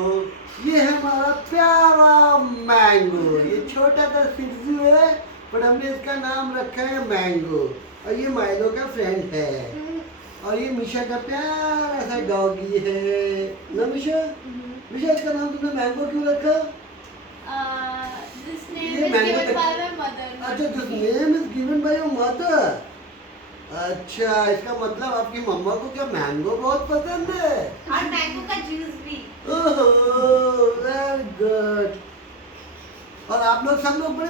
तो ये है हमारा प्यारा मैंगो। ये छोटा सा शिजू है पर हमने इसका नाम रखा है मैंगो। और ये माइलो का फ्रेंड है। और ये मिशा का प्यारा सा डॉगी है ना मिशा। मिशा इसका नाम तुमने मैंगो क्यों रखा? ये मैंगो अच्छा, this name is given by your mother. अच्छा, इसका मतलब आपकी मम्मा को क्या मैंगो बहुत पसंद है? और मैंगो का जूस भी। Oh very good. और आप लोग सब लोग बड़े